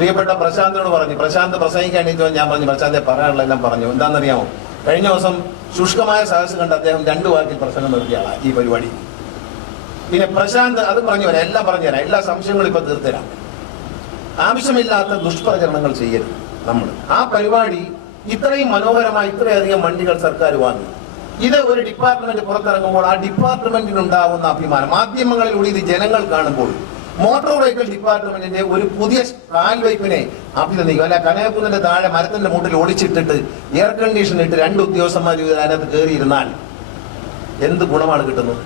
പ്രിയപ്പെട്ട പ്രശാന്തിനോട് പറഞ്ഞു. പ്രശാന്ത് പ്രസംഗിക്കാൻ എണീറ്റോ ഞാൻ പറഞ്ഞു പ്രശാന്തെ പറയാനുള്ള എല്ലാം പറഞ്ഞു. എന്താണെന്നറിയാമോ? കഴിഞ്ഞ ദിവസം ശുഷ്കമായ സാഹസം കണ്ട് അദ്ദേഹം രണ്ടു വാക്കിൽ പ്രസംഗം നിർത്തിയ ഈ പരിപാടി. പിന്നെ പ്രശാന്ത് അത് പറഞ്ഞു തരാം എല്ലാം പറഞ്ഞു തരാം. എല്ലാ സംശയങ്ങളും ഇപ്പൊ തീർത്തരാം ആവശ്യമില്ലാത്ത ദുഷ്പ്രചരണങ്ങൾ ചെയ്യരുത് നമ്മൾ. ആ പരിപാടി ഇത്രയും മനോഹരമായി ഇത്രയധികം വണ്ടികൾ സർക്കാർ വാങ്ങി. ഇത് ഒരു ഡിപ്പാർട്ട്മെന്റ് പുറത്തിറങ്ങുമ്പോൾ ആ ഡിപ്പാർട്ട്മെന്റിനുണ്ടാവുന്ന അഭിമാനം. മാധ്യമങ്ങളിലൂടെ ഇത് ജനങ്ങൾ കാണുമ്പോൾ മോട്ടോർ വെഹിക്കിൾ ഡിപ്പാർട്ട്മെന്റിന്റെ ഒരു പുതിയ കാൽവയ്പിനെ അഭിനന്ദിക്കും. അല്ല കനകക്കുന്നിന്റെ താഴെ മരത്തിന്റെ മൂട്ടിൽ ഒളിച്ചിട്ടിട്ട് എയർ കണ്ടീഷൻ ഇട്ട് രണ്ട് ഉദ്യോഗസ്ഥന്മാർ അതിനകത്ത് കയറിയിരുന്നാൽ എന്ത് ഗുണമാണ് കിട്ടുന്നത്?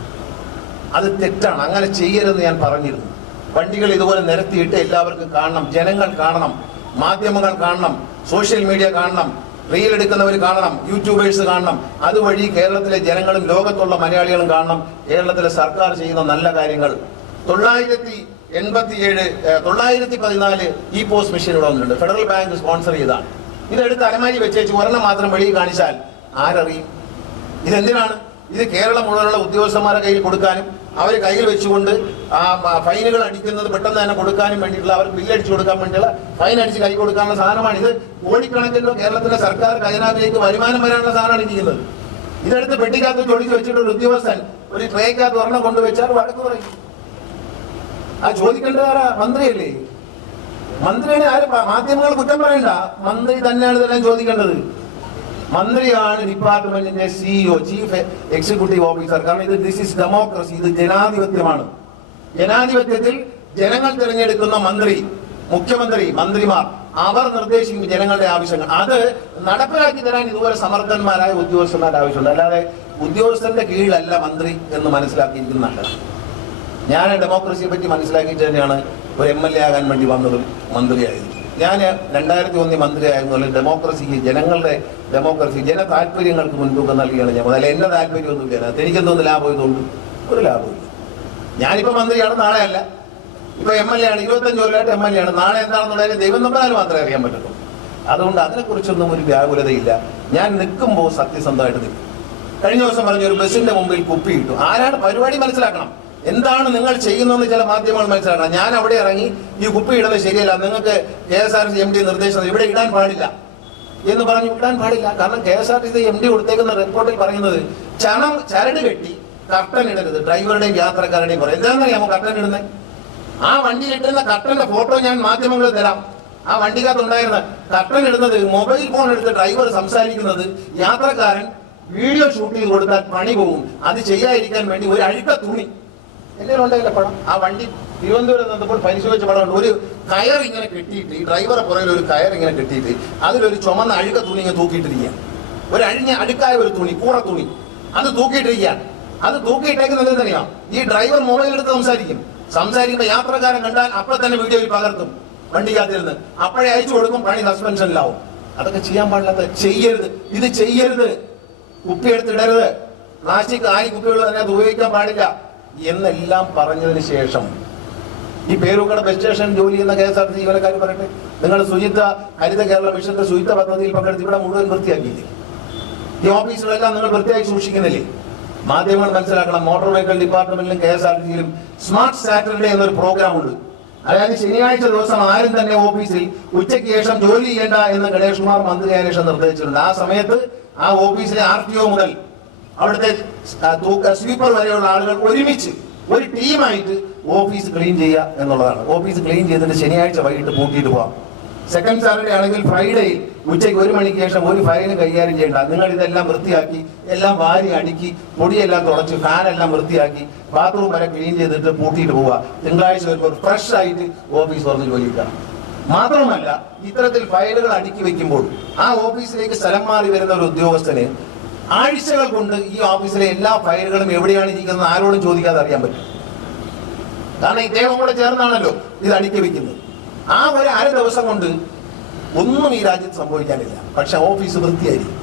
അത് തെറ്റാണ്. അങ്ങനെ ചെയ്യരുതെന്ന് ഞാൻ പറഞ്ഞിരുന്നു. വണ്ടികൾ ഇതുപോലെ നിരത്തിയിട്ട് എല്ലാവർക്കും കാണണം. ജനങ്ങൾ കാണണം. മാധ്യമങ്ങൾ കാണണം. സോഷ്യൽ മീഡിയ കാണണം. റീൽ എടുക്കുന്നവർ കാണണം. യൂട്യൂബേഴ്സ് കാണണം. അതുവഴി കേരളത്തിലെ ജനങ്ങളും ലോകത്തുള്ള മലയാളികളും കാണണം. കേരളത്തിലെ സർക്കാർ ചെയ്യുന്ന നല്ല കാര്യങ്ങൾ. തൊള്ളായിരത്തി എൺപത്തിയേഴ് തൊള്ളായിരത്തി പതിനാല് ഇ പോസ്റ്റ് മെഷീൻ ഇവിടെ വന്നിട്ടുണ്ട്. ഫെഡറൽ ബാങ്ക് സ്പോൺസർ ചെയ്താണ്. ഇതെടുത്ത് അലമാരി വെച്ചേച്ച് ഒരെണ്ണം മാത്രം വെളിയിൽ കാണിച്ചാൽ ആരറിയും? ഇതെന്തിനാണ്? ഇത് കേരളം മുഴുവനുള്ള ഉദ്യോഗസ്ഥന്മാരുടെ കയ്യിൽ കൊടുക്കാനും അവർ കയ്യിൽ വെച്ചുകൊണ്ട് ആ ഫൈനുകൾ അടിക്കുന്നത് പെട്ടെന്ന് തന്നെ കൊടുക്കാനും വേണ്ടിയിട്ടുള്ള അവർക്ക് ബില്ലടിച്ചു കൊടുക്കാൻ വേണ്ടിയുള്ള ഫൈൻ അടിച്ച് കൈ കൊടുക്കാനുള്ള സാധനമാണ്. ഇത് കോടിക്കണക്കിലോ കേരളത്തിലെ സർക്കാർ ഖജനാവിലേക്ക് വരുമാനം വരാനുള്ള സാധനമാണ് ഇരിക്കുന്നത്. ഇതെടുത്ത് പെട്ടിക്കകത്ത് ചൊടിച്ച് വെച്ചിട്ട് ഒരു ഉദ്യോഗസ്ഥൻ ഒരു ട്രേക്കകത്ത് ഒരെണ്ണം കൊണ്ടുവച്ചാൽ വഴക്ക് പറയും. ആ ചോദിക്കേണ്ടതാരാ മന്ത്രിയല്ലേ? മന്ത്രിയാണ് ആരും മാധ്യമങ്ങൾ കുറ്റം പറയണ്ട. മന്ത്രി തന്നെയാണ് ഇതെല്ലാം ചോദിക്കേണ്ടത്. മന്ത്രിയാണ് ഡിപ്പാർട്ട്മെന്റിന്റെ സിഇഒ ചീഫ് എക്സിക്യൂട്ടീവ് ഓഫീസർ കാരണം ഇത് ദിസ് ഇസ് ഡെമോക്രസി ഇത് ജനാധിപത്യമാണ്. ജനാധിപത്യത്തിൽ ജനങ്ങൾ തിരഞ്ഞെടുക്കുന്ന മന്ത്രി മുഖ്യമന്ത്രി മന്ത്രിമാർ അവർ നിർദ്ദേശിക്കും ജനങ്ങളുടെ ആവശ്യങ്ങൾ. അത് നടപ്പിലാക്കി തരാൻ ഇതുപോലെ സമർത്ഥന്മാരായ ഉദ്യോഗസ്ഥന്മാരുടെ ആവശ്യമുണ്ട്. അല്ലാതെ ഉദ്യോഗസ്ഥന്റെ കീഴിലല്ല മന്ത്രി എന്ന് മനസ്സിലാക്കിയിരിക്കുന്ന നല്ലതാണ് ഞാൻ ഡെമോക്രസിയെ പറ്റി മനസ്സിലാക്കിയിട്ട് തന്നെയാണ് ഒരു എം എൽ എ ആകാൻ വേണ്ടി വന്നതും മന്ത്രിയായത്. ഞാൻ രണ്ടായിരത്തി ഒന്നിൽ മന്ത്രിയായിരുന്നു ഡെമോക്രസിക്ക് ജനങ്ങളുടെ ഡെമോക്രസി ജന താല്പര്യങ്ങൾക്ക് മുൻതൂക്കം നൽകിയാണ് ഞാൻ. അല്ല എന്റെ താല്പര്യമൊന്നുമില്ല അതിനകത്ത് എനിക്കെന്തോന്ന് ലാഭം ഇതുകൊണ്ട് ഒരു ലാഭമില്ല ഞാനിപ്പോ മന്ത്രിയാണ് നാളെ അല്ല ഇപ്പൊ എം എൽ എ ആണ് ഇരുപത്തഞ്ച് കൊല്ലമായിട്ട് എം എൽ എ ആണ്. നാളെ എന്താണെന്നുള്ളതിന് ദൈവം നമ്പരാൽ മാത്രമേ അറിയാൻ പറ്റത്തുള്ളൂ. അതുകൊണ്ട് അതിനെക്കുറിച്ചൊന്നും ഒരു വ്യാകുലതയില്ല. ഞാൻ നിൽക്കുമ്പോൾ സത്യസന്ധമായിട്ട് നിൽക്കും. കഴിഞ്ഞ ദിവസം പറഞ്ഞ ഒരു ബസ്സിന്റെ മുമ്പിൽ കുപ്പിയിട്ടു ആരാണ് പരിപാടി മനസ്സിലാക്കണം? എന്താണ് നിങ്ങൾ ചെയ്യുന്നതെന്ന് ചില മാധ്യമങ്ങൾ മനസ്സിലാക്കണം. ഞാൻ അവിടെ ഇറങ്ങി ഈ കുപ്പി ഇടുന്നത് ശരിയല്ല. നിങ്ങൾക്ക് K S R C M D നിർദ്ദേശം ഇവിടെ ഇടാൻ പാടില്ല എന്ന് പറഞ്ഞു. ഇടാൻ പാടില്ല. കാരണം K S R T C M D കൊടുത്തേക്കുന്ന റിപ്പോർട്ടിൽ പറയുന്നത് ചണം ചരട് കെട്ടി കർട്ടൻ ഇടരുത്. ഡ്രൈവറുടെയും യാത്രക്കാരുടെയും പറയും എന്താണെന്നറിയാമോ കർട്ടൻ ഇടുന്നത് ആ വണ്ടി ഇട്ടുന്ന കട്ടന്റെ ഫോട്ടോ ഞാൻ മാധ്യമങ്ങളിൽ തരാം. ആ വണ്ടിക്കകത്ത് ഉണ്ടായിരുന്ന കർട്ടൻ ഇടുന്നത് മൊബൈൽ ഫോൺ എടുത്ത് ഡ്രൈവർ സംസാരിക്കുന്നത് യാത്രക്കാരൻ വീഡിയോ ഷൂട്ട് കൊടുത്താൽ പണി പോകും അത് ചെയ്യാതിരിക്കാൻ വേണ്ടി ഒരു അഴുക്ക തുണി എന്തെങ്കിലും ഉണ്ടായില്ല പടം ആ വണ്ടി തിരുവനന്തപുരം നിന്നപ്പോൾ പരിശോധിച്ച പടമുണ്ട് ഒരു കയർ ഇങ്ങനെ കെട്ടിയിട്ട് ഈ ഡ്രൈവറെ പുറകിൽ ഒരു കയർ ഇങ്ങനെ കെട്ടിയിട്ട് അതിലൊരു ചുമന്ന അഴുക തുണി ഇങ്ങനെ തൂക്കിയിട്ടിരിക്കുക ഒരു അഴിഞ്ഞ അടുക്കായ ഒരു തുണി കൂറ തുണി. അത് തൂക്കിയിട്ടിരിക്കുകയാണ് അത് തൂക്കിയിട്ടേക്കുന്നത് എന്തെന്നറിയാം ഈ ഡ്രൈവർ മുകളിൽ എടുത്ത് സംസാരിക്കും. സംസാരിക്കുമ്പോൾ യാത്രക്കാരൻ കണ്ടാൽ അപ്പോൾ തന്നെ വീഡിയോയിൽ പകർത്തും വണ്ടിക്കകത്തിരുന്ന്. അപ്പോഴേ അയച്ചു കൊടുക്കും പണി സസ്പെൻഷനിലാവും അതൊക്കെ ചെയ്യാൻ പാടില്ലാത്ത ചെയ്യരുത്. ഇത് ചെയ്യരുത്. കുപ്പിയെടുത്തിടരുത് പ്ലാസ്റ്റിക് ആയി കുപ്പികൾ അതിനകത്ത് ഉപയോഗിക്കാൻ പാടില്ല. എന്നെല്ലാം പറഞ്ഞതിന് ശേഷം ഈ പേരുക്കട ബസ് സ്റ്റേഷൻ ജോലി ചെയ്യുന്ന കെ എസ് ആർ ടി ജീവനക്കാർ പറയട്ടെ? നിങ്ങൾ ശുചിത്വ ഹരിത കേരള മിഷന്റെ ശുചിത്വ പദ്ധതിയിൽ പങ്കെടുത്ത് ഇവിടെ മുഴുവൻ വൃത്തിയാക്കിയില്ലേ? ഈ ഓഫീസുകളെല്ലാം നിങ്ങൾ വൃത്തിയായി സൂക്ഷിക്കുന്നില്ലേ? മാധ്യമങ്ങൾ മനസ്സിലാക്കണം മോട്ടോർ വെഹിക്കിൾ ഡിപ്പാർട്ട്മെന്റിലും കെ എസ് ആർ ടിയിലും സ്മാർട്ട് സാറ്റർഡേ എന്നൊരു പ്രോഗ്രാം ഉണ്ട്. അതായത് ശനിയാഴ്ച ദിവസം ആരും തന്നെ ഓഫീസിൽ ഉച്ചയ്ക്ക് ശേഷം ജോലി ചെയ്യേണ്ട എന്ന് ഗണേഷ് കുമാർ മന്ത്രിയായ ശേഷം നിർദ്ദേശിച്ചിട്ടുണ്ട്. ആ സമയത്ത് ആ ഓഫീസിലെ ആർ ടി ഒ മുതൽ അവിടുത്തെ തൂക്ക സ്വീപ്പർ വരെയുള്ള ആളുകൾ ഒരുമിച്ച് ഒരു ടീമായിട്ട് ഓഫീസ് ക്ലീൻ ചെയ്യുക എന്നുള്ളതാണ്. ഓഫീസ് ക്ലീൻ ചെയ്തിട്ട് ശനിയാഴ്ച വൈകിട്ട് പൂട്ടിയിട്ട് പോവാം. സെക്കൻഡ് സാറ്റർഡേ ആണെങ്കിൽ ഫ്രൈഡേയിൽ ഉച്ചയ്ക്ക് ഒരു മണിക്ക് ശേഷം ഒരു ഫയലും കൈകാര്യം ചെയ്യണ്ട. നിങ്ങൾ ഇതെല്ലാം വൃത്തിയാക്കി എല്ലാം വാരി അടുക്കി പൊടിയെല്ലാം തുടച്ച് ഫാൻ എല്ലാം വൃത്തിയാക്കി ബാത്റൂം വരെ ക്ലീൻ ചെയ്തിട്ട് പൂട്ടിയിട്ട് പോവുക തിങ്കളാഴ്ച വരുമ്പോൾ ഫ്രഷ് ആയിട്ട് ഓഫീസ് തുറന്ന് ജോലിക്കാം മാത്രമല്ല ഇത്തരത്തിൽ ഫയലുകൾ അടുക്കി വെക്കുമ്പോൾ ആ ഓഫീസിലേക്ക് സ്ഥലം മാറി വരുന്ന ഒരു ഉദ്യോഗസ്ഥന് ആഴ്ചകൾ കൊണ്ട് ഈ ഓഫീസിലെ എല്ലാ ഫയലുകളും എവിടെയാണ് ഇരിക്കുന്നത് ആരോടും ചോദിക്കാതെ അറിയാൻ പറ്റും. കാരണം ഇദ്ദേഹം കൂടെ ചേർന്നാണല്ലോ ഇത് അടുക്കി വെക്കുന്നത്. ആ ഒരു അര ദിവസം കൊണ്ട് ഒന്നും ഈ രാജ്യത്ത് സംഭവിക്കാനില്ല. പക്ഷെ ഓഫീസ് വൃത്തിയായിരിക്കും.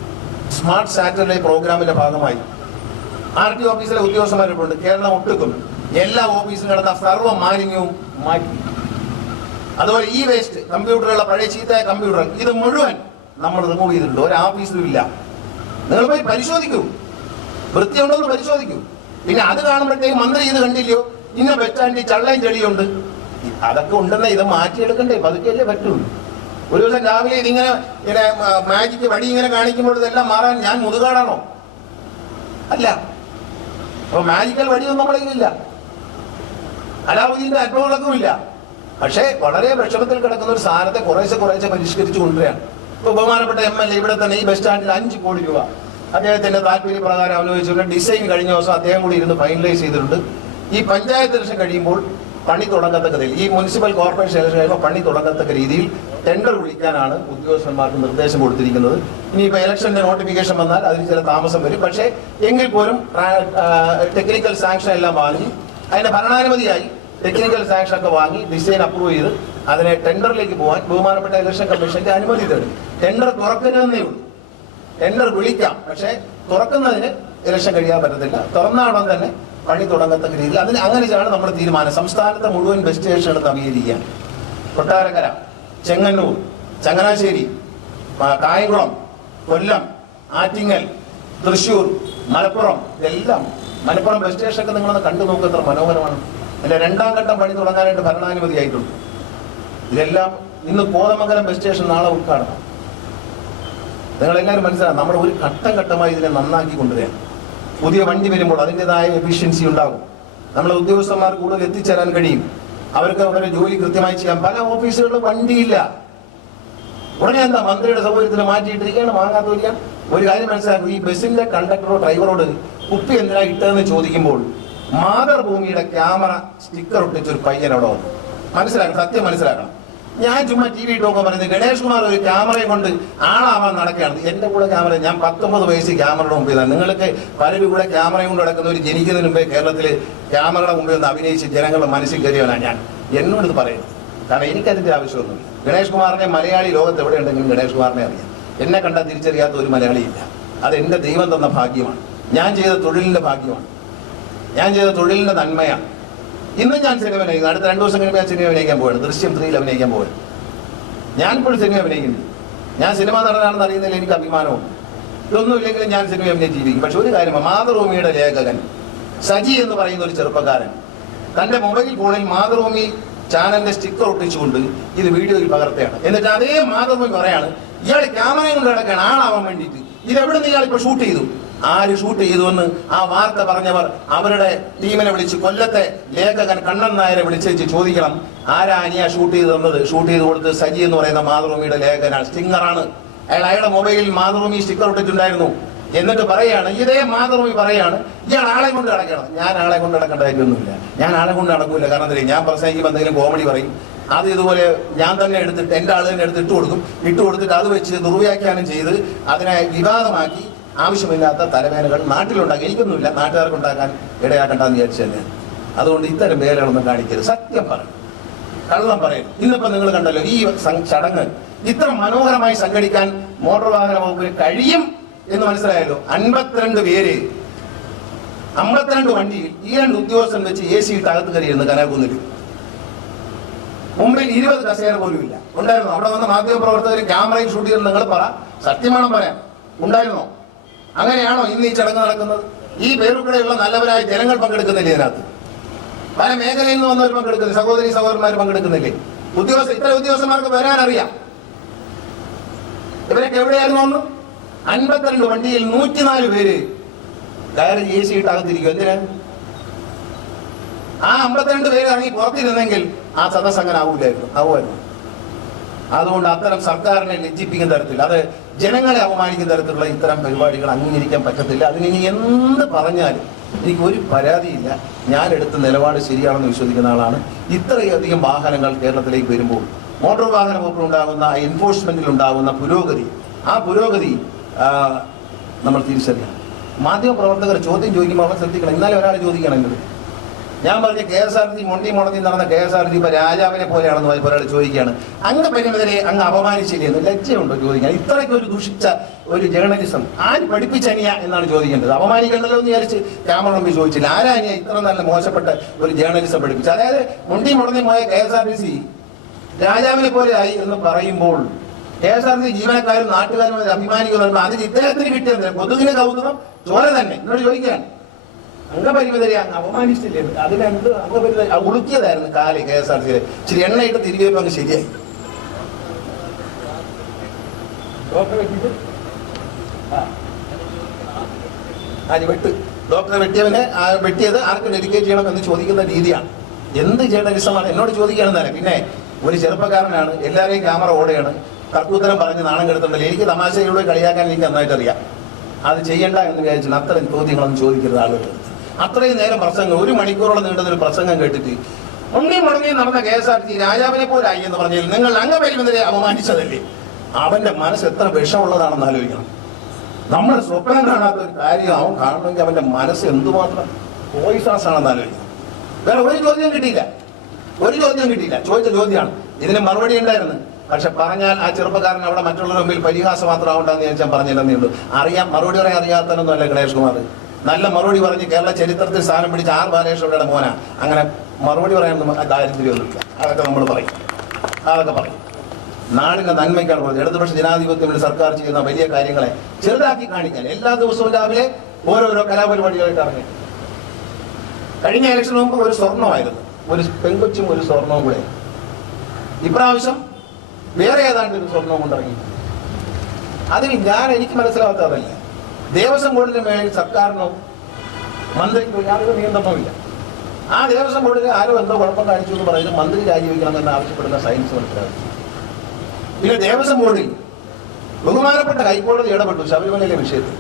സ്മാർട്ട് സാറ്റർഡേ പ്രോഗ്രാമിന്റെ ഭാഗമായി ആർ ടി ഓഫീസിലെ ഉദ്യോഗസ്ഥന്മാരുണ്ട്. കേരളം ഒട്ടുക്കും. എല്ലാ ഓഫീസിലും കിടന്ന സർവ മാലിന്യവും മാറ്റി. അതുപോലെ ഈ വേസ്റ്റ് കമ്പ്യൂട്ടറുള്ള പഴയ ചീത്തയായ കമ്പ്യൂട്ടർ ഇത് മുഴുവൻ നമ്മൾ റിമൂവ് ചെയ്തിട്ടുണ്ട്. ഒരു ഓഫീസിലും ഇല്ല. നിങ്ങൾ പോയി പരിശോധിക്കൂ. വൃത്തിയുണ്ടോ എന്ന് പരിശോധിക്കൂ. പിന്നെ അത് കാണുമ്പോഴത്തേക്ക് മന്ത്രി ഇത് കണ്ടില്ലയോ? ഇന്ന വെച്ചാണ്ടി ചള്ളയും ചെളിയുണ്ട്. അതൊക്കെ ഉണ്ടെന്ന ഇത് മാറ്റിയെടുക്കണ്ടേ? പതുക്കെയല്ലേ പറ്റുള്ളൂ ഒരു ദിവസം രാവിലെ ഇതിങ്ങനെ ഇങ്ങനെ മാജിക്ക് വടി ഇങ്ങനെ കാണിക്കുമ്പോൾ ഇതെല്ലാം മാറാൻ ഞാൻ മുതുകാടാണോ? അല്ല. അപ്പൊ മാജിക്കൽ വടിയൊന്നും നമ്മുടെ കയ്യിലില്ല. അലാവുദ്ദീന്റെ അത്ഭുതങ്ങളൊന്നും ഇല്ല പക്ഷേ വളരെ വിഷമത്തിൽ കിടക്കുന്ന ഒരു സാധനത്തെ കുറേശ്ശെ കുറേശ്ശെ പരിഷ്കരിച്ചു കൊണ്ടുവരികയാണ് ഇപ്പൊ ബഹുമാനപ്പെട്ട എം എൽ എ ഇവിടെ തന്നെ ഈ ബസ് സ്റ്റാൻഡിൽ അഞ്ച് കോടി രൂപ അദ്ദേഹത്തിന്റെ താല്പര്യപ്രകാരം ആലോചിച്ചുകൊണ്ട് ഡിസൈൻ കഴിഞ്ഞ ദിവസം അദ്ദേഹം കൂടി ഇരുന്ന് ഫൈനലൈസ് ചെയ്തിട്ടുണ്ട്. ഈ പഞ്ചായത്ത് ഇലക്ഷൻ കഴിയുമ്പോൾ പണി തുടങ്ങത്തക്ക രീതിയിൽ ഈ മുനിസിപ്പൽ കോർപ്പറേഷൻ ഇലക്ഷൻ കഴിയുമ്പോൾ പണി തുടങ്ങത്തക്ക രീതിയിൽ ടെൻഡർ വിളിക്കാനാണ് ഉദ്യോഗസ്ഥന്മാർക്ക് നിർദ്ദേശം കൊടുത്തിരിക്കുന്നത്. ഇനി ഇപ്പൊ ഇലക്ഷന്റെ നോട്ടിഫിക്കേഷൻ വന്നാൽ അതിന് ചില താമസം വരും. പക്ഷേ എങ്കിൽ പോലും ടെക്നിക്കൽ സാങ്ഷൻ എല്ലാം വാങ്ങി അതിന്റെ ഭരണാനുമതിയായി ടെക്നിക്കൽ സാങ്ഷൻ ഒക്കെ വാങ്ങി ഡിസൈൻ അപ്രൂവ് ചെയ്ത് അതിനെ ടെൻഡറിലേക്ക് പോകാൻ ബഹുമാനപ്പെട്ട ഇലക്ഷൻ കമ്മീഷന്റെ അനുമതി തേടും. ടെൻഡർ തുറക്കുന്നതേ ഉള്ളൂ. ടെൻഡർ വിളിക്കാം പക്ഷേ തുറക്കുന്നതിന് ഇലക്ഷൻ കഴിയാൻ പറ്റത്തില്ല. തുറന്ന ഉടൻ തന്നെ പണി തുടങ്ങത്തക്ക രീതിയിൽ. അതിന് അങ്ങനെയാണ് നമ്മുടെ തീരുമാനം. സംസ്ഥാനത്തെ മുഴുവൻ ബസ് സ്റ്റേഷനുകൾ നവീകരിക്കുകയാണ് കൊട്ടാരക്കര ചെങ്ങന്നൂർ ചങ്ങനാശ്ശേരി കായംകുളം കൊല്ലം ആറ്റിങ്ങൽ തൃശൂർ മലപ്പുറം ഇതെല്ലാം മലപ്പുറം ബസ് സ്റ്റേഷനൊക്കെ നിങ്ങളൊന്ന് കണ്ടു നോക്കുക എത്ര മനോഹരമാണ്. അല്ല രണ്ടാം ഘട്ടം പണി തുടങ്ങാനായിട്ട് ഭരണാനുമതി ആയിട്ടുണ്ട്. ഇതെല്ലാം ഇന്ന് കോതമംഗലം ബസ് സ്റ്റേഷൻ നാളെ ഉദ്ഘാടനം. നിങ്ങൾ എല്ലാവരും മനസ്സിലാക്കാം നമ്മൾ ഒരു ഘട്ടം ഘട്ടമായി ഇതിനെ നന്നാക്കി കൊണ്ടുവരാം പുതിയ വണ്ടി വരുമ്പോൾ അതിന്റെതായ എഫിഷ്യൻസി ഉണ്ടാകും. നമ്മളെ ഉദ്യോഗസ്ഥന്മാർ കൂടുതൽ എത്തിച്ചേരാൻ കഴിയും. അവർക്ക് അവരുടെ ജോലി കൃത്യമായി ചെയ്യാം. പല ഓഫീസുകളിലും വണ്ടിയില്ല. ഉടനെ എന്താ മന്ത്രിയുടെ സൗകര്യത്തിന് മാറ്റിയിട്ടിരിക്കുകയാണ്? വാങ്ങാത്തോലിയാണ് ഒരു കാര്യം മനസ്സിലാക്കും ഈ ബസ്സിന്റെ കണ്ടക്ടറോ ഡ്രൈവറോട് കുപ്പി എന്തിനാ ഇട്ടതെന്ന് ചോദിക്കുമ്പോൾ മാതൃഭൂമിയുടെ ക്യാമറ സ്റ്റിക്കർ ഒട്ടിച്ച ഒരു പയ്യൻ അവിടെ വന്നു. മനസ്സിലാക്കണം സത്യം മനസ്സിലാക്കണം. ഞാൻ ചുമ്മാ ടി വി ടോക്കം പറയുന്നത് ഗണേഷ് കുമാർ ഒരു ക്യാമറയും കൊണ്ട് ആളാവാൻ നടക്കുകയാണ്. എന്റെ കൂടെ ക്യാമറ ഞാൻ പത്തൊമ്പത് വയസ്സ് ക്യാമറയുടെ മുമ്പിൽ നിന്നാണ് നിങ്ങൾക്ക് പലരും കൂടെ ക്യാമറയും കൊണ്ട് നടക്കുന്ന ഒരു ജനിക്കുന്നതിന് മുമ്പേ കേരളത്തിൽ ക്യാമറയുടെ മുമ്പിൽ നിന്ന് അഭിനയിച്ച് ജനങ്ങളുടെ മനസ്സിൽ കയറിയവനാണ് ഞാൻ. എന്നോട് പറയുന്നത് കാരണം എനിക്കതിന്റെ ആവശ്യമൊന്നുമില്ല. ഗണേഷ് കുമാറിനെ മലയാളി ലോകത്ത് എവിടെ ഉണ്ടെങ്കിലും ഗണേഷ് കുമാറിനെ അറിയാം. എന്നെ കണ്ടാൽ തിരിച്ചറിയാത്ത ഒരു മലയാളിയില്ല അത് എന്റെ ദൈവം തന്ന ഭാഗ്യമാണ്. ഞാൻ ചെയ്ത തൊഴിലിന്റെ ഭാഗ്യമാണ്. ഞാൻ ചെയ്ത തൊഴിലിന്റെ നന്മയാണ്. ഇന്നും ഞാൻ സിനിമ അഭിനയിക്കുന്നു. അടുത്ത രണ്ടു ദിവസം കഴിയുമ്പോൾ ഞാൻ സിനിമ അഭിനയിക്കാൻ പോവുകയാണ് ദൃശ്യം ത്രീയിൽ അഭിനയിക്കാൻ പോവാണ്. ഞാൻ ഇപ്പോഴും സിനിമ അഭിനയിക്കുന്നു ഞാൻ സിനിമ നടനാണെന്ന് അറിയുന്നതിൽ എനിക്ക് അഭിമാനമുണ്ട്. ഇതൊന്നും ഇല്ലെങ്കിലും ഞാൻ സിനിമ അഭിനയിച്ചിരിക്കും പക്ഷെ ഒരു കാര്യം മാതൃഭൂമിയുടെ ലേഖകൻ സജി എന്ന് പറയുന്ന ഒരു ചെറുപ്പക്കാരൻ തന്റെ മൊബൈൽ ഫോണിൽ മാതൃഭൂമി ചാനലിന്റെ സ്റ്റിക്കർ ഒട്ടിച്ചുകൊണ്ട് ഇത് വീഡിയോയിൽ പകർത്തുകയാണ്. എന്നിട്ട് അതേ മാതൃഭൂമി പറയാണ് ഇയാൾ ക്യാമറയും കൊണ്ട് കിടക്കുകയാണ് ആളാവാൻ വേണ്ടിയിട്ട്. ഇത് എവിടെ നിന്ന് ഇയാൾ ഇപ്പൊ ഷൂട്ട് ചെയ്തു? ആര് ഷൂട്ട് ചെയ്തുവെന്ന് ആ വാർത്ത പറഞ്ഞവർ അവരുടെ ടീമിനെ വിളിച്ച് കൊല്ലത്തെ ലേഖകൻ കണ്ണൻ നായരെ വിളിച്ചേച്ച് ചോദിക്കണം ആരാ അനിയ ഷൂട്ട് ചെയ്ത് തന്നത്? ഷൂട്ട് ചെയ്ത് കൊടുത്ത് സജി എന്ന് പറയുന്ന മാതൃഭൂമിയുടെ ലേഖകനാണ് സ്റ്റിങ്ങറാണ് അയാൾ അയാളുടെ മൊബൈലിൽ മാതൃഭൂമി സ്റ്റിക്കർ ഇട്ടിട്ടുണ്ടായിരുന്നു. എന്നിട്ട് പറയാണ് ഇതേ മാതൃഭൂമി പറയാണ് ഇയാൾ ആളെ കൊണ്ട് നടക്കണം. ഞാൻ ആളെ കൊണ്ട് നടക്കേണ്ട ഞാൻ ആളെ കൊണ്ട് നടക്കൂല. കാരണം ഞാൻ പ്രസംഗിക്കുമ്പോൾ എന്തെങ്കിലും കോമഡി പറയും. അത് ഇതുപോലെ ഞാൻ തന്നെ എടുത്തിട്ട് ആൾ തന്നെ എടുത്ത് ഇട്ട് കൊടുക്കും. ഇട്ട് കൊടുത്തിട്ട് അത് വെച്ച് ദുർവ്യാഖ്യാനം ചെയ്ത് അതിനെ വിവാദമാക്കി ആവശ്യമില്ലാത്ത തലവേനകൾ നാട്ടിലുണ്ടാക്കി എനിക്കൊന്നുമില്ല നാട്ടുകാർക്ക് ഉണ്ടാക്കാൻ ഇടയാക്കണ്ടെന്ന് വിചാരിച്ചു തന്നെ. അതുകൊണ്ട് ഇത്തരം വേലകളൊന്നും കാണിക്കരുത്. സത്യം പറയും. കള്ളം പറയും ഇന്നിപ്പോ നിങ്ങൾ കണ്ടല്ലോ ഈ ചടങ്ങ് ഇത്ര മനോഹരമായി സംഘടിക്കാൻ മോട്ടോർ വാഹന വകുപ്പിന് കഴിയും എന്ന് മനസ്സിലായല്ലോ. അൻപത്തിരണ്ട് പേര്. അമ്പത്തിരണ്ട് വണ്ടിയിൽ ഈ രണ്ട് ഉദ്യോഗസ്ഥൻ വെച്ച് എ സി അകത്ത് കയറിയിരുന്നു കനാകുന്നിൽ മുമ്പിൽ ഇരുപത് കസേര പോലും ഇല്ല. ഉണ്ടായിരുന്നു? അവിടെ വന്ന മാധ്യമ പ്രവർത്തകർ ക്യാമറയിൽ ഷൂട്ട് ചെയ്ത് നിങ്ങൾ പറ. സത്യമാണോ പറയാം? ഉണ്ടായിരുന്നോ? അങ്ങനെയാണോ ഇന്ന് ഈ ചടങ്ങ് നടക്കുന്നത്? ഈ പേരുക്കടെയുള്ള നല്ലവരായ ജനങ്ങൾ പങ്കെടുക്കുന്നില്ലേ ഇതിനകത്ത്? പല മേഖലയിൽ നിന്ന് വന്നവർ പങ്കെടുക്കുന്നു സഹോദരി സഹോദരന്മാർ പങ്കെടുക്കുന്നില്ലേ? ഉദ്യോഗസ്ഥ ഇത്ര ഉദ്യോഗസ്ഥന്മാർക്ക് വരാൻ അറിയാം ഇവരൊക്കെ എവിടെയായിരുന്നു ഒന്ന് അൻപത്തിരണ്ട് വണ്ടിയിൽ നൂറ്റിനാല് പേര് കയറി എ സി ഇട്ടാകത്തിരിക്കും എന്തിനാ? ആ അമ്പത്തിരണ്ട് പേര് ഇറങ്ങി പുറത്തിരുന്നെങ്കിൽ ആ സദസ് അങ്ങനെ ആവൂലായിരുന്നു ആവുമായിരുന്നു. അതുകൊണ്ട് അത്തരം സർക്കാരിനെ ലജ്ജിപ്പിക്കുന്ന തരത്തിൽ അത് ജനങ്ങളെ അപമാനിക്കുന്ന തരത്തിലുള്ള ഇത്തരം പരിപാടികൾ അംഗീകരിക്കാൻ പറ്റത്തില്ല. അതിന് ഇനി എന്ത് പറഞ്ഞാലും എനിക്ക് ഒരു പരാതിയില്ല. ഞാൻ എടുത്ത നിലപാട് ശരിയാണെന്ന് വിശ്വസിക്കുന്ന ആളാണ്. ഇത്രയധികം വാഹനങ്ങൾ കേരളത്തിലേക്ക് വരുമ്പോൾ മോട്ടോർ വാഹന വകുപ്പിൽ ഉണ്ടാകുന്ന എൻഫോഴ്സ്മെന്റിൽ ഉണ്ടാകുന്ന പുരോഗതി ആ പുരോഗതി നമ്മൾ തിരിച്ചറിയണം. മാധ്യമപ്രവർത്തകർ ചോദ്യം ചോദിക്കുമ്പോൾ അവർ ശ്രദ്ധിക്കണം. എന്നാലും ഒരാൾ ചോദിക്കണം എന്നോട്. ഞാൻ പറഞ്ഞ കെ എസ് ആർ ടി മൊണ്ടി മുണത്തിൽ നടന്ന കെ എസ് ആർ ടി ഇപ്പൊ രാജാവിനെ പോലെയാണെന്ന് പറഞ്ഞ ഒരാൾ ചോദിക്കുകയാണ്. അങ്ങ് പരിമിതരെ അങ്ങ് അപമാനിച്ചില്ലേ എന്ന് ലജ്ജയുണ്ടോ ചോദിക്കാൻ? ഇത്രയ്ക്ക് ഒരു ദുഷിച്ച ഒരു ജേർണലിസം ആര് പഠിപ്പിച്ചനിയ എന്നാണ് ചോദിക്കേണ്ടത്. അപമാനിക്കണ്ടല്ലോ എന്ന് വിചാരിച്ച് ക്യാമറ മുമ്പിൽ ചോദിച്ചില്ല. ആരാനിയ ഇത്ര നല്ല മോശപ്പെട്ട ഒരു ജേർണലിസം പഠിപ്പിച്ച അതായത് മുണ്ടി മുടങ്ങി പോയ K S R T C രാജാവിനെ പോലെ ആയി എന്ന് പറയുമ്പോൾ കെ എസ് ആർ ടി ജീവനക്കാരും നാട്ടുകാരും അഭിമാനിക്കുന്നു അതിന് ഇദ്ദേഹത്തിന് കിട്ടിയത് കൊതുകിന് കൗതുകം ചോര തന്നെ. എന്നോട് ചോദിക്കുകയാണ്. അംഗപരിമിതരെ അങ്ങ് അപമാനിച്ചില്ലേ? അതിനെന്ത് അംഗപരിമിത ആ ഉളുക്കിയതായിരുന്നു കാൽ കെ എസ് ആർ സിയിലെ ഇച്ചിരി എണ്ണയിട്ട് തിരികെ അങ്ങ് ശരിയായി. ആര് വെട്ട്. ഡോക്ടറെ വെട്ടിയവനെ ആ വെട്ടിയത് ആർക്ക് ഡെഡിക്കേറ്റ് ചെയ്യണം എന്ന് ചോദിക്കുന്ന രീതിയാണ്. എന്ത് ജേർണലിസമാണ് എന്നോട് ചോദിക്കുകയാണെന്നല്ല പിന്നെ ഒരു ചെറുപ്പക്കാരനാണ് എല്ലാവരെയും ക്യാമറ ഓടുകയാണ് കർക്കൂത്തരം പറഞ്ഞ് നാണം കെടുത്തുണ്ടല്ലോ എനിക്ക് തമാശയിലൂടെ കളിയാക്കാൻ എനിക്ക് നന്നായിട്ട് അറിയാം അത് ചെയ്യണ്ട എന്ന് വിചാരിച്ചു അത്തരം ചോദ്യങ്ങളൊന്നും ചോദിക്കുന്ന ആളുകൾ അത്രയും നേരം പ്രസംഗം ഒരു മണിക്കൂറോളം നീണ്ടുന്ന ഒരു പ്രസംഗം കേട്ടിട്ട് ഉണ്ണി മുടങ്ങി നടന്ന കെ എസ് ആർ ടി രാജാവിനെ പോലായി എന്ന് പറഞ്ഞാൽ നിങ്ങൾ അംഗപരിമിതരെ അപമാനിച്ചതല്ലേ? അവന്റെ മനസ്സ് എത്ര വിഷമുള്ളതാണെന്ന് ആലോചിക്കണം. നമ്മൾ സ്വപ്നം കാണാത്ത ഒരു കാര്യം അവൻ കാണണമെങ്കിൽ അവന്റെ മനസ്സ് എന്തുമാത്രം പോയിസാസ് ആണെന്ന് ആലോചിക്കണം. വേറെ ഒരു ചോദ്യം കിട്ടിയില്ല. ഒരു ചോദ്യം കിട്ടിയില്ല. ചോദിച്ച ചോദ്യമാണ്. ഇതിന് മറുപടി ഉണ്ടായിരുന്നു. പക്ഷെ പറഞ്ഞാൽ ആ ചെറുപ്പക്കാരൻ അവിടെ മറ്റുള്ളവരുടെ മുമ്പിൽ പരിഹാസം മാത്രമാവണ്ടെന്ന് ഞാൻ പറഞ്ഞില്ലെന്നേ ഉള്ളൂ. അറിയാം മറുപടി പറയാൻ അറിയാത്തതൊന്നും അല്ല ഗണേഷ് കുമാർ. നല്ല മറുപടി പറഞ്ഞ് കേരള ചരിത്രത്തിൽ സ്ഥാനം പിടിച്ച ആർ ബാലകൃഷ്ണയുടെ മോന. അങ്ങനെ മറുപടി പറയാൻ പറയാനൊന്നും ദാരിദ്ര്യമൊന്നുമില്ല അതൊക്കെ നമ്മൾ പറയും. അതൊക്കെ പറയും. നാടിന്റെ നന്മയ്ക്കാണ് പറഞ്ഞത്. ഇടതുപക്ഷ ജനാധിപത്യം വേണ്ടി സർക്കാർ ചെയ്യുന്ന വലിയ കാര്യങ്ങളെ ചെറുതാക്കി കാണിക്കാൻ എല്ലാ ദിവസവും രാവിലെ ഓരോരോ കലാപരിപാടികളായിട്ട് ഇറങ്ങി. കഴിഞ്ഞ ഇലക്ഷന് മുമ്പ് ഒരു സ്വർണമായിരുന്നു. ഒരു പെങ്കൊച്ചും ഒരു സ്വർണവും കൂടെ. ഇപ്രാവശ്യം വേറെ ഏതാണ്ട് ഒരു സ്വർണവും കൊണ്ടിറങ്ങി. അതിൽ ഞാൻ എനിക്ക് മനസ്സിലാവാത്തതല്ല. ദേവസ്വം ബോർഡിന്റെ മേളിൽ സർക്കാരിനോ മന്ത്രിക്കോ യാതൊരു നിയന്ത്രണവുമില്ല. ആ ദേവസ്വം ബോർഡിൽ ആരോ എന്തോ കുഴപ്പം കാണിച്ചു എന്ന് പറയുന്നത് മന്ത്രി രാജിവെക്കണമെന്ന് ആവശ്യപ്പെടുന്ന സയൻസ് മനസ്സിലാക്കി പിന്നെ ദേവസ്വം ബോർഡിൽ ബഹുമാനപ്പെട്ട ഹൈക്കോടതി ഇടപെട്ടു ശബരിമലയിലെ വിഷയത്തിൽ.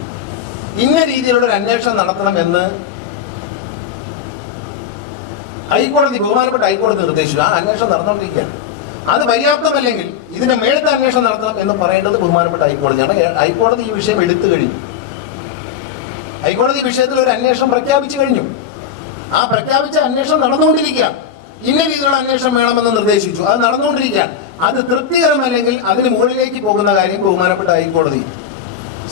ഇന്ന രീതിയിലുള്ള ഒരു അന്വേഷണം നടത്തണം എന്ന് ഹൈക്കോടതി ബഹുമാനപ്പെട്ട ഹൈക്കോടതി നിർദ്ദേശിച്ചു. ആ അന്വേഷണം നടന്നുകൊണ്ടിരിക്കുകയാണ്. അത് പര്യാപ്തമല്ലെങ്കിൽ ഇതിന്റെ മേളത്തെ അന്വേഷണം നടത്തണം എന്ന് പറയേണ്ടത് ബഹുമാനപ്പെട്ട ഹൈക്കോടതിയാണ്. ഹൈക്കോടതി ഈ വിഷയം എടുത്തു കഴിഞ്ഞു. ഹൈക്കോടതി വിഷയത്തിൽ ഒരു അന്വേഷണം പ്രഖ്യാപിച്ചു കഴിഞ്ഞു. ആ പ്രഖ്യാപിച്ച അന്വേഷണം നടന്നുകൊണ്ടിരിക്കുകയാണ് ഇന്ന രീതിയിലുള്ള അന്വേഷണം വേണമെന്ന് നിർദ്ദേശിച്ചു. അത് നടന്നുകൊണ്ടിരിക്കുകയാണ് അത് തൃപ്തികരമല്ലെങ്കിൽ അതിന് മുകളിലേക്ക് പോകുന്ന കാര്യം ബഹുമാനപ്പെട്ട ഹൈക്കോടതി.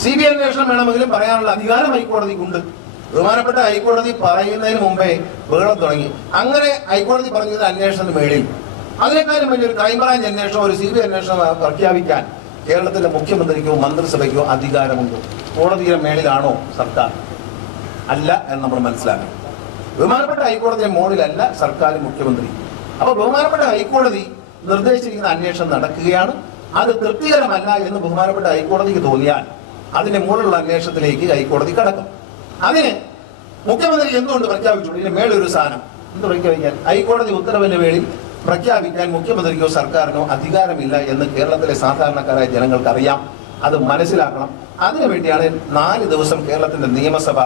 സി ബി ഐ അന്വേഷണം വേണമെങ്കിലും പറയാനുള്ള അധികാരം ഹൈക്കോടതിക്കുണ്ട്. ബഹുമാനപ്പെട്ട ഹൈക്കോടതി പറയുന്നതിന് മുമ്പേ ബഹളം തുടങ്ങി. അങ്ങനെ ഹൈക്കോടതി പറഞ്ഞത് അന്വേഷണത്തിന് മേളിൽ. അതിനേക്കാളും വലിയൊരു ക്രൈംബ്രാഞ്ച് അന്വേഷണം ഒരു സി ബി ഐ അന്വേഷണം പ്രഖ്യാപിക്കാൻ കേരളത്തിന്റെ മുഖ്യമന്ത്രിക്കോ മന്ത്രിസഭയ്ക്കോ അധികാരമുണ്ടോ? കോടതിയുടെ മേളിലാണോ സർക്കാർ? അല്ല എന്ന് നമ്മൾ മനസ്സിലാക്കണം. ബഹുമാനപ്പെട്ട ഹൈക്കോടതിയുടെ മോളിലല്ല സർക്കാർ മുഖ്യമന്ത്രി. അപ്പോൾ ബഹുമാനപ്പെട്ട ഹൈക്കോടതി നിർദ്ദേശിച്ചിരിക്കുന്ന അന്വേഷണം നടക്കുകയാണ്. അത് തൃപ്തികരമല്ല എന്ന് ബഹുമാനപ്പെട്ട ഹൈക്കോടതിക്ക് തോന്നിയാൽ അതിന്റെ മുകളിലുള്ള അന്വേഷണത്തിലേക്ക് ഹൈക്കോടതി കടക്കും. അതിന് മുഖ്യമന്ത്രി എന്തുകൊണ്ട് പ്രഖ്യാപിച്ചു? ഇതിന്റെ മേളൊരു സാധനം. എന്ത് പ്രഖ്യാപിക്കാൻ? ഹൈക്കോടതി ഉത്തരവിന്റെ മേളിൽ പ്രഖ്യാപിക്കാൻ മുഖ്യമന്ത്രിക്കോ സർക്കാരിനോ അധികാരമില്ല എന്ന് കേരളത്തിലെ സാധാരണക്കാരായ ജനങ്ങൾക്ക് അറിയാം അത് മനസ്സിലാക്കണം. അതിനുവേണ്ടിയാണ് നാല് ദിവസം കേരളത്തിന്റെ നിയമസഭ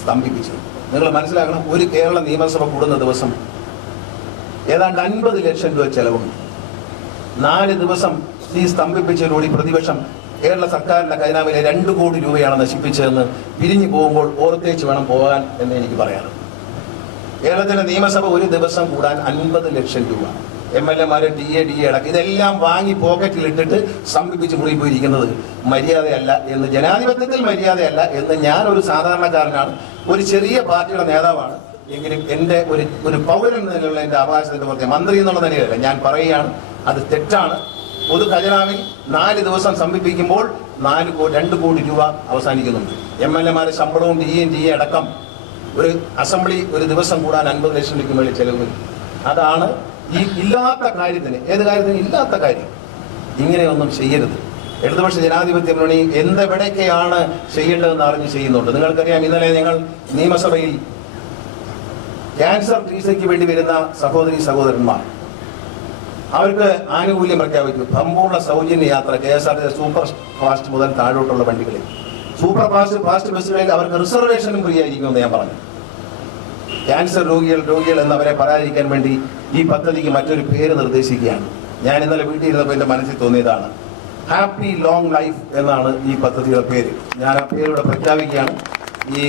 സ്തംഭിപ്പിച്ചത്. നിങ്ങൾ മനസ്സിലാക്കണം ഒരു കേരള നിയമസഭ കൂടുന്ന ദിവസം ഏതാണ്ട് അൻപത് ലക്ഷം രൂപ ചെലവുണ്ട്. നാല് ദിവസം ഈ സ്തംഭിപ്പിച്ചതിലൂടെ പ്രതിപക്ഷം കേരള സർക്കാരിന്റെ ഖജനാവിലെ രണ്ട് കോടി രൂപയാണ് നശിപ്പിച്ചതെന്ന് പിരിഞ്ഞു പോകുമ്പോൾ ഓർത്തേച്ച് വേണം പോകാൻ എന്ന് എനിക്ക് പറയാനുണ്ട് കേരളത്തിലെ നിയമസഭ ഒരു ദിവസം കൂടാൻ അൻപത് ലക്ഷം രൂപ. എം എൽ എമാര് ഡി എ ഡി എ അടക്കം ഇതെല്ലാം വാങ്ങി പോക്കറ്റിൽ ഇട്ടിട്ട് സമീപിച്ച് മുറി പോയിരിക്കുന്നത് മര്യാദയല്ല എന്ന് ജനാധിപത്യത്തിൽ മര്യാദയല്ല എന്ന് ഞാൻ ഒരു സാധാരണക്കാരനാണ്. ഒരു ചെറിയ പാർട്ടിയുടെ നേതാവാണ്. എങ്കിലും എന്റെ ഒരു ഒരു പൗരൻ നിലയിലുള്ള എന്റെ അവകാശത്തിന്റെ പുറത്തെ മന്ത്രി എന്നുള്ള നിലയിലല്ല. ഞാൻ പറയുകയാണ് അത് തെറ്റാണ്. പൊതു ഖജനാവിൽ നാല് ദിവസം സമീപിക്കുമ്പോൾ നാല് രണ്ട് കോടി രൂപ അവസാനിക്കുന്നുണ്ട്. എം എൽ എമാരെ ശമ്പളവും ഡി എൻ ഡി എ അടക്കം ഒരു അസംബ്ലി ഒരു ദിവസം കൂടാൻ അൻപത് ലക്ഷം രൂപയ്ക്ക് മേളിൽ ചെലവ് അതാണ് ഈ ഇല്ലാത്ത കാര്യത്തിന്. ഏത് കാര്യത്തിന് ഇല്ലാത്ത കാര്യം. ഇങ്ങനെയൊന്നും ചെയ്യരുത്. ഇടതുപക്ഷ ജനാധിപത്യ മുന്നണി എന്തെവിടെയൊക്കെയാണ് ചെയ്യേണ്ടതെന്ന് അറിഞ്ഞ് ചെയ്യുന്നുണ്ട്. നിങ്ങൾക്കറിയാം ഇന്നലെ നിങ്ങൾ നിയമസഭയിൽ ക്യാൻസർ ചികിത്സയ്ക്ക് വേണ്ടി വരുന്ന സഹോദരി സഹോദരന്മാർ. അവർക്ക് ആനുകൂല്യം പ്രഖ്യാപിച്ചു. സമ്പൂർണ സൗജന്യ യാത്ര K S R T super fast മുതൽ താഴോട്ടുള്ള വണ്ടികളിൽ. സൂപ്പർ ഫാസ്റ്റ് ഫാസ്റ്റ് ബസ്സുകളിൽ അവർക്ക് റിസർവേഷനും ഫ്രീ ആയിരിക്കുമെന്ന് ഞാൻ പറഞ്ഞു. ക്യാൻസർ രോഗികൾ രോഗികൾ എന്ന് അവരെ പറയാതിരിക്കാൻ വേണ്ടി ഈ പദ്ധതിക്ക് മറ്റൊരു പേര് നിർദ്ദേശിക്കുകയാണ്. ഞാൻ ഇന്നലെ വീട്ടിൽ ഇരുന്നപ്പോൾ എന്റെ മനസ്സിൽ തോന്നിയതാണ്. ഹാപ്പി ലോങ് ലൈഫ് എന്നാണ് ഈ പദ്ധതിയുടെ പേര്. ഞാൻ ആ പേരിവിടെ പ്രഖ്യാപിക്കുകയാണ്. ഈ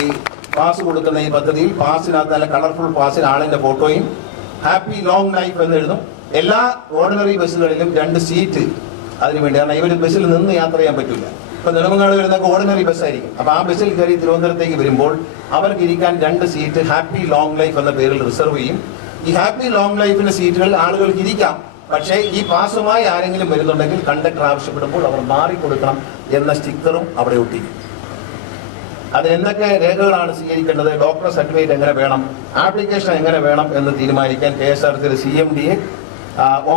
പാസ് കൊടുക്കുന്ന ഈ പദ്ധതിയിൽ പാസിനകത്ത് നല്ല കളർഫുൾ പാസിൽ ആളിന്റെ ഫോട്ടോയും ഹാപ്പി ലോങ് ലൈഫ് എന്ന് എഴുതും. എല്ലാ ഓർഡിനറി ബസ്സുകളിലും രണ്ട് സീറ്റ് അതിനു വേണ്ടി കാരണം ഇവർ ബസ്സിൽ നിന്ന് യാത്ര ചെയ്യാൻ പറ്റില്ല. ഇപ്പൊ നെടുമങ്ങാട് വരുന്നൊക്കെ ഓർഡിനറി ബസ്സായിരിക്കും അപ്പൊ ആ ബസ്സിൽ കയറി തിരുവനന്തപുരത്തേക്ക് വരുമ്പോൾ അവർക്ക് ഇരിക്കാൻ രണ്ട് സീറ്റ് ഹാപ്പി ലോങ് ലൈഫ് എന്ന പേരിൽ റിസർവ് ചെയ്യും. ഈ ഹാപ്പി ലോങ് ലൈഫിന്റെ സീറ്റുകൾ ആളുകൾക്ക് ഇരിക്കാം. പക്ഷേ ഈ പാസുമായി ആരെങ്കിലും വരുന്നുണ്ടെങ്കിൽ കണ്ടക്ടർ ആവശ്യപ്പെടുമ്പോൾ അവർ മാറിക്കൊടുക്കണം എന്ന സ്റ്റിക്കറും അവിടെ ഒട്ടിക്കും. അത് എന്തൊക്കെ രേഖകളാണ് സ്വീകരിക്കേണ്ടത്? ഡോക്ടർ സർട്ടിഫിക്കറ്റ് എങ്ങനെ വേണം? ആപ്ലിക്കേഷൻ എങ്ങനെ വേണം എന്ന് തീരുമാനിക്കാൻ K S R T C M D A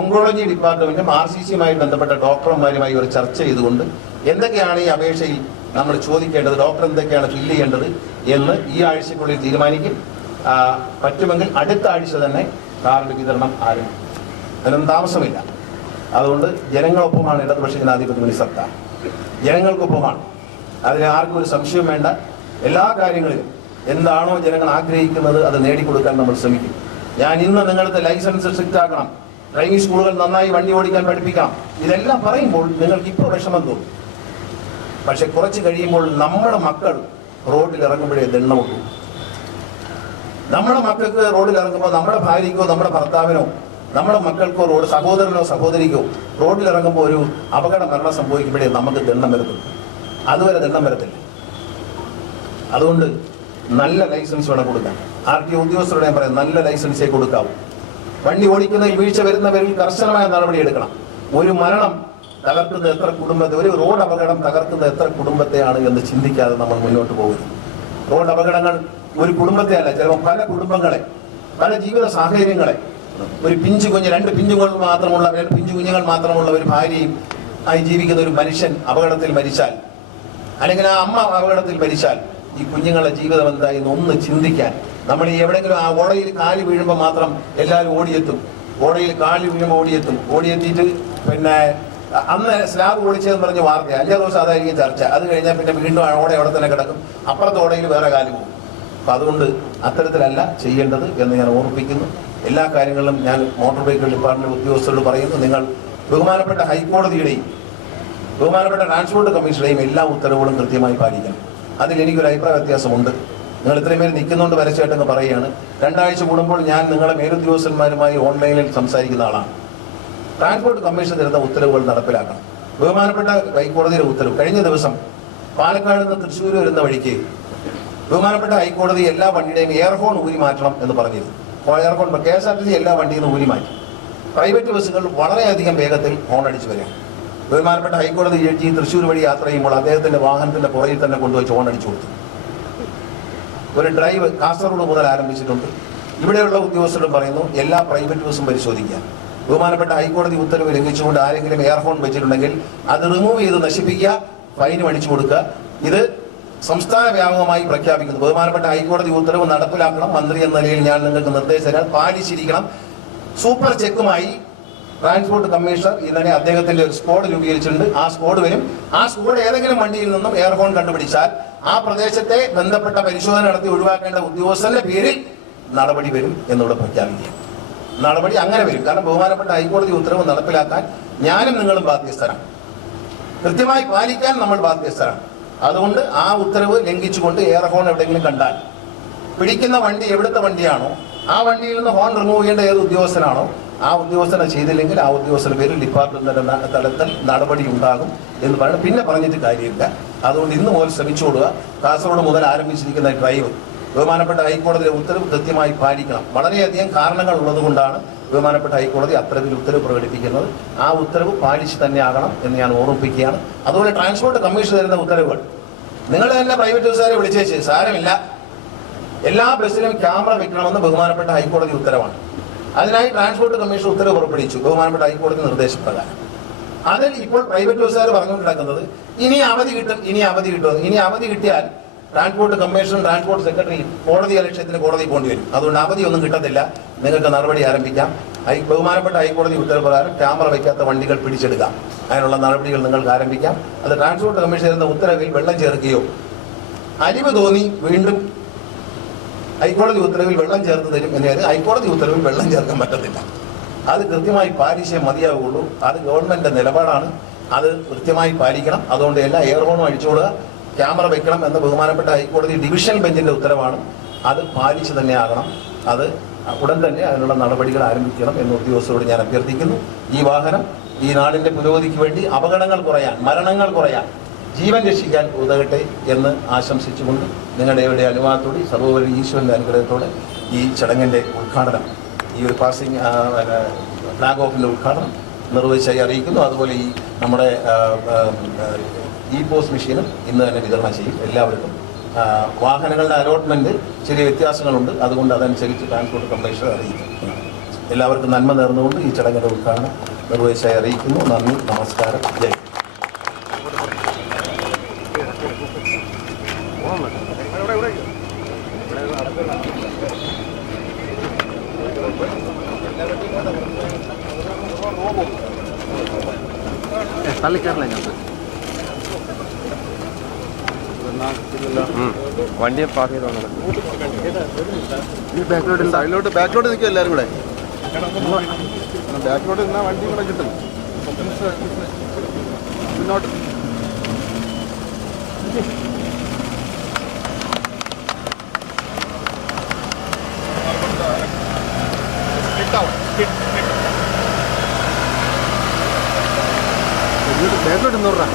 oncology ഡിപ്പാർട്ട്മെന്റും ആർ സി സിയുമായി ബന്ധപ്പെട്ട ഡോക്ടർമാരുമായി ഒരു ചർച്ച ചെയ്തുകൊണ്ട് എന്തൊക്കെയാണ് ഈ അപേക്ഷയിൽ നമ്മൾ ചോദിക്കേണ്ടത്? ഡോക്ടർ എന്തൊക്കെയാണ് ഫില്ല് ചെയ്യേണ്ടത് എന്ന് ഈ ആഴ്ചക്കുള്ളിൽ തീരുമാനിക്കും. പറ്റുമെങ്കിൽ അടുത്ത ആഴ്ച തന്നെ കാർഡ് വിതരണം ആരംഭിക്കും. അതിനൊന്നും താമസമില്ല. അതുകൊണ്ട് ജനങ്ങളൊപ്പമാണ് ഇടതുപക്ഷ ജനാധിപത്യ മുന്നണി സർക്കാർ. ജനങ്ങൾക്കൊപ്പമാണ്. അതിന് ആർക്കും ഒരു സംശയം വേണ്ട. എല്ലാ കാര്യങ്ങളിലും എന്താണോ ജനങ്ങൾ ആഗ്രഹിക്കുന്നത് അത് നേടിക്കൊടുക്കാൻ നമ്മൾ ശ്രമിക്കും. ഞാൻ ഇന്ന് നിങ്ങളുടെ ലൈസൻസ് സ്ട്രിക്റ്റ് ആക്കണം ഡ്രൈവിംഗ് സ്കൂളുകൾ നന്നായി വണ്ടി ഓടിക്കാൻ പഠിപ്പിക്കാം. ഇതെല്ലാം പറയുമ്പോൾ നിങ്ങൾക്ക് ഇപ്പോൾ വിഷമം തോന്നും. പക്ഷെ കുറച്ച് കഴിയുമ്പോൾ നമ്മുടെ മക്കൾ റോഡിൽ ഇറങ്ങുമ്പോഴേ ദണ്ണമുള്ളൂ നമ്മുടെ മക്കൾക്ക് റോഡിൽ ഇറങ്ങുമ്പോൾ നമ്മുടെ ഭാര്യയ്ക്കോ നമ്മുടെ ഭർത്താവിനോ നമ്മുടെ മക്കൾക്കോ റോഡ് സഹോദരനോ സഹോദരിക്കോ റോഡിൽ ഇറങ്ങുമ്പോൾ ഒരു അപകട മരണം സംഭവിക്കുമ്പോഴേ നമുക്ക് ദണ്ണം വരത്തുള്ളൂ. അതുവരെ ദണ്ണം വരത്തില്ല. അതുകൊണ്ട് നല്ല ലൈസൻസ് വേണം കൊടുക്കാൻ. ആർ ടി ഉദ്യോഗസ്ഥരോട് പറയാം നല്ല ലൈസൻസേ കൊടുക്കാവൂ. വണ്ടി ഓടിക്കുന്നതിൽ വീഴ്ച വരുന്നവരിൽ കർശനമായ നടപടി എടുക്കണം. ഒരു മരണം തകർക്കുന്ന എത്ര കുടുംബത്തെ ഒരു റോഡ് അപകടം തകർക്കുന്ന എത്ര കുടുംബത്തെയാണ് എന്ന് ചിന്തിക്കാതെ നമ്മൾ മുന്നോട്ട് പോകുന്നു റോഡ് അപകടങ്ങൾ ഒരു കുടുംബത്തെ അല്ല ചിലപ്പോൾ പല കുടുംബങ്ങളെ പല ജീവിത സാഹചര്യങ്ങളെ. ഒരു പിഞ്ചു കുഞ്ഞ് രണ്ട് പിഞ്ചുകൾ മാത്രമുള്ള രണ്ട് പിഞ്ചു കുഞ്ഞുങ്ങൾ മാത്രമുള്ള ഒരു ഭാര്യയും ആയി ജീവിക്കുന്ന ഒരു മനുഷ്യൻ അപകടത്തിൽ മരിച്ചാൽ അല്ലെങ്കിൽ ആ അമ്മ അപകടത്തിൽ മരിച്ചാൽ ഈ കുഞ്ഞുങ്ങളുടെ ജീവിതം എന്തായി ഒന്ന് ചിന്തിക്കാൻ. നമ്മൾ ഈ എവിടെയെങ്കിലും ആ ഓടയിൽ കാൽ വീഴുമ്പോൾ മാത്രം എല്ലാവരും ഓടിയെത്തും. ഓടയിൽ കാൽ വീഴുമ്പോൾ ഓടിയെത്തും. ഓടിയെത്തിയിട്ട് പിന്നെ അന്ന് സ്ലാബ് ഓടിച്ചതെന്ന് പറഞ്ഞ് വാർത്ത അഞ്ചാറ് ദിവസം അതായിരിക്കും ചർച്ച. അത് കഴിഞ്ഞാൽ പിന്നെ വീണ്ടും ഓടെ അവിടെ തന്നെ കിടക്കും. അപ്പുറത്തെ ഓടയിൽ വേറെ കാലം പോകും. അപ്പൊ അതുകൊണ്ട് അത്തരത്തിലല്ല ചെയ്യേണ്ടത് എന്ന് ഞാൻ ഓർമ്മിപ്പിക്കുന്നു എല്ലാ കാര്യങ്ങളും ഞാൻ മോട്ടോർ വെഹിക്കിൾ ഡിപ്പാർട്ട്മെന്റ് ഉദ്യോഗസ്ഥരോട് പറയുന്നു. നിങ്ങൾ ബഹുമാനപ്പെട്ട ഹൈക്കോടതിയുടെയും ബഹുമാനപ്പെട്ട ട്രാൻസ്പോർട്ട് കമ്മീഷണറെയും എല്ലാ ഉത്തരവുകളും കൃത്യമായി പാലിക്കണം. അതിൽ എനിക്കൊരു അഭിപ്രായ വ്യത്യാസമുണ്ട്. നിങ്ങൾ ഇത്രയും പേര് നിൽക്കുന്നുണ്ട് വരച്ചായിട്ടങ്ങ് പറയുകയാണ്. രണ്ടാഴ്ച കൂടുമ്പോൾ ഞാൻ നിങ്ങളെ മേലുദ്യോഗസ്ഥന്മാരുമായി ഓൺലൈനിൽ സംസാരിക്കുന്ന ആളാണ്. ട്രാൻസ്പോർട്ട് കമ്മീഷൻ തരുന്ന ഉത്തരവുകൾ നടപ്പിലാക്കണം. ബഹുമാനപ്പെട്ട ഹൈക്കോടതിയുടെ ഉത്തരവ്. കഴിഞ്ഞ ദിവസം പാലക്കാട് നിന്ന് തൃശ്ശൂർ വരുന്ന വഴിക്ക് ബഹുമാനപ്പെട്ട ഹൈക്കോടതി എല്ലാ വണ്ടിയുടെയും എയർഫോൺ ഊരി മാറ്റണം എന്ന് പറഞ്ഞിരുന്നു. Earphone K S R T C എല്ലാ വണ്ടിയിൽ നിന്ന് ഊരി മാറ്റി. പ്രൈവറ്റ് ബസ്സുകൾ വളരെയധികം വേഗത്തിൽ ഹോൺ അടിച്ചു വരിക ബഹുമാനപ്പെട്ട ഹൈക്കോടതി ജഡ്ജി തൃശ്ശൂർ വഴി യാത്ര ചെയ്യുമ്പോൾ അദ്ദേഹത്തിന്റെ വാഹനത്തിന്റെ പുറകിൽ തന്നെ കൊണ്ടുവച്ച് ഹോൺ അടിച്ചു കൊടുത്തു. ഒരു ഡ്രൈവ് കാസർഗോഡ് മുതൽ ആരംഭിച്ചിട്ടുണ്ട്. ഇവിടെയുള്ള ഉദ്യോഗസ്ഥരും പറയുന്നു എല്ലാ പ്രൈവറ്റ് ബസ്സും പരിശോധിക്കാൻ ബഹുമാനപ്പെട്ട ഹൈക്കോടതി ഉത്തരവ് ലംഘിച്ചുകൊണ്ട് ആരെങ്കിലും എയർഫോൺ വെച്ചിട്ടുണ്ടെങ്കിൽ അത് റിമൂവ് ചെയ്ത് നശിപ്പിക്കുക ഫൈൻ അടിച്ചു കൊടുക്കുക. ഇത് സംസ്ഥാന വ്യാപകമായി പ്രഖ്യാപിക്കുന്നു. ബഹുമാനപ്പെട്ട ഹൈക്കോടതി ഉത്തരവ് നടപ്പിലാക്കണം. മന്ത്രി എന്ന നിലയിൽ ഞാൻ നിങ്ങൾക്ക് നിർദ്ദേശം തരാൻ പാലിച്ചിരിക്കണം. സൂപ്പർ ചെക്കുമായി ട്രാൻസ്പോർട്ട് കമ്മീഷണർ ഇന്നലെ അദ്ദേഹത്തിന്റെ ഒരു സ്ക്വാഡ് രൂപീകരിച്ചിട്ടുണ്ട്. ആ സ്ക്വാഡ് വരും. ആ സ്ക്വാഡ് ഏതെങ്കിലും വണ്ടിയിൽ നിന്നും എയർഫോൺ കണ്ടുപിടിച്ചാൽ ആ പ്രദേശത്തെ ബന്ധപ്പെട്ട പരിശോധന നടത്തി ഒഴിവാക്കേണ്ട ഉദ്യോഗസ്ഥന്റെ പേരിൽ നടപടി വരും എന്നിവിടെ പ്രഖ്യാപിക്കുക. നടപടി അങ്ങനെ വരും. കാരണം ബഹുമാനപ്പെട്ട ഹൈക്കോടതി ഉത്തരവ് നടപ്പിലാക്കാൻ ഞാനും നിങ്ങളും ബാധ്യസ്ഥരാണ്. കൃത്യമായി പാലിക്കാൻ നമ്മൾ ബാധ്യസ്ഥരാണ്. അതുകൊണ്ട് ആ ഉത്തരവ് ലംഘിച്ചുകൊണ്ട് എയർ ഹോൺ എവിടെയെങ്കിലും കണ്ടാൽ. പിടിക്കുന്ന വണ്ടി എവിടുത്തെ വണ്ടിയാണോ ആ വണ്ടിയിൽ നിന്ന് ഹോൺ റിമൂവ് ചെയ്യേണ്ട ഏത് ഉദ്യോഗസ്ഥനാണോ ആ ഉദ്യോഗസ്ഥനെ ചെയ്തില്ലെങ്കിൽ ആ ഉദ്യോഗസ്ഥന്റെ പേരിൽ ഡിപ്പാർട്ട്മെന്റ് തലത്തിൽ നടപടി ഉണ്ടാകും എന്ന് പറയുന്നത് പിന്നെ പറഞ്ഞിട്ട് കാര്യമില്ല. അതുകൊണ്ട് ഇന്ന് മുതൽ ശ്രമിച്ചോടുക കാസർഗോഡ് മുതൽ ആരംഭിച്ചിരിക്കുന്ന ഡ്രൈവ് ബഹുമാനപ്പെട്ട ഹൈക്കോടതിയുടെ ഉത്തരവ് കൃത്യമായി പാലിക്കണം. വളരെയധികം കാരണങ്ങൾ ഉള്ളതുകൊണ്ടാണ് ബഹുമാനപ്പെട്ട ഹൈക്കോടതി അത്തരത്തിൽ ഉത്തരവ് പ്രകടിപ്പിക്കുന്നത്. ആ ഉത്തരവ് പാലിച്ച് തന്നെ ആകണം എന്ന് ഞാൻ ഓർമ്മിപ്പിക്കുകയാണ്. അതുപോലെ ട്രാൻസ്പോർട്ട് കമ്മീഷൻ തരുന്ന ഉത്തരവുകൾ. നിങ്ങൾ തന്നെ പ്രൈവറ്റ് ബസ്സുകാരെ വിളിച്ചേച്ച് സാരമില്ല. എല്ലാ ബസ്സിലും ക്യാമറ വെക്കണമെന്ന് ബഹുമാനപ്പെട്ട ഹൈക്കോടതി ഉത്തരവാണ്. അതിനായി ട്രാൻസ്പോർട്ട് കമ്മീഷൻ ഉത്തരവ് പുറപ്പെടുവിച്ചു. ബഹുമാനപ്പെട്ട ഹൈക്കോടതി നിർദ്ദേശപ്രകാരം. അതിൽ ഇപ്പോൾ പ്രൈവറ്റ് ബസ്സുകാർ പറഞ്ഞുകൊണ്ട് നടക്കുന്നത് ഇനി അവധി കിട്ടും ഇനി അവധി കിട്ടും. ഇനി അവധി കിട്ടിയാൽ ട്രാൻസ്പോർട്ട് കമ്മീഷൻ ട്രാൻസ്പോർട്ട് സെക്രട്ടറി കോടതി അലക്ഷ്യത്തിന് കോടതി പോകേണ്ടി വരും. അതുകൊണ്ട് അവധി ഒന്നും കിട്ടത്തില്ല. നിങ്ങൾക്ക് നടപടി ആരംഭിക്കാം. ഹൈ ബഹുമാനപ്പെട്ട ഹൈക്കോടതി ഉത്തരവ് പ്രകാരം ക്യാമറ വയ്ക്കാത്ത വണ്ടികൾ പിടിച്ചെടുക്കാം. അതിനുള്ള നടപടികൾ നിങ്ങൾക്ക് ആരംഭിക്കാം. അത് ട്രാൻസ്പോർട്ട് കമ്മീഷൻ തരുന്ന ഉത്തരവിൽ വെള്ളം ചേർക്കുകയോ അരിവ് തോന്നി വീണ്ടും ഹൈക്കോടതി ഉത്തരവിൽ വെള്ളം ചേർത്ത് തരും എന്ന് ഹൈക്കോടതി ഉത്തരവിൽ വെള്ളം ചേർക്കാൻ പറ്റത്തില്ല. അത് കൃത്യമായി പാലിച്ചേ മതിയാവുള്ളൂ അത് ഗവൺമെന്റിന്റെ നിലപാടാണ്. അത് കൃത്യമായി പാലിക്കണം. അതുകൊണ്ട് എല്ലാ എയർ ഹോണും അടിച്ചോളുക ക്യാമറ വെക്കണം എന്ന ബഹുമാനപ്പെട്ട ഹൈക്കോടതി ഡിവിഷൻ ബെഞ്ചിന്റെ ഉത്തരവാണ്. അത് പാലിച്ചു തന്നെ ആകണം അത് ഉടൻ തന്നെ അതിനുള്ള നടപടികൾ ആരംഭിക്കണം എന്ന് ഉദ്യോഗസ്ഥരോട് ഞാൻ അഭ്യർത്ഥിക്കുന്നു. ഈ വാഹനം ഈ നാടിന്റെ പുരോഗതിക്ക് വേണ്ടി അപകടങ്ങൾ കുറയാൻ മരണങ്ങൾ കുറയാൻ ജീവൻ രക്ഷിക്കാൻ ഉതകട്ടെ എന്ന് ആശംസിച്ചുകൊണ്ട് നിങ്ങളുടെ അനുവാദത്തോടെ സർവോപരി ഈശ്വരന്റെ അനുഗ്രഹത്തോടെ ഈ ചടങ്ങിന്റെ ഉദ്ഘാടനം ഈ ഒരു പാസിംഗ് ഫ്ലാഗ് ഓഫിന്റെ ഉദ്ഘാടനം നിർവഹിച്ചായി അറിയിക്കുന്നു. അതുപോലെ ഈ നമ്മുടെ ഇ പോസ്റ്റ് മെഷീനും ഇന്ന് തന്നെ വിതരണം ചെയ്യും എല്ലാവർക്കും. വാഹനങ്ങളുടെ അലോട്ട്മെന്റ് ചെറിയ വ്യത്യാസങ്ങളുണ്ട്. അതുകൊണ്ട് അതനുസരിച്ച് ട്രാൻസ്പോർട്ട് കമ്മീഷണർ അറിയിക്കും. എല്ലാവർക്കും നന്മ നേർന്നുകൊണ്ട് ഈ ചടങ്ങിന്റെ ഉദ്ഘാടനം നിർവഹിച്ചായി അറിയിക്കുന്നു. നന്ദി നമസ്കാരം. ജയ് തള്ളിക്കാറില്ല ഞാൻ വണ്ടി പാർക്ക് ചെയ്ത് വന്നത് ബാക്കിലോട്ട് സൈഡിലോട്ട് ബാക്കിലോട്ട് നിൽക്കും എല്ലാവരും കൂടെ. ബാക്കിലോട്ട് നിന്നാൽ വണ്ടി കൂടെ കിട്ടും. മുന്നോട്ട് ബാക്കിലോട്ട് നിന്നോടാ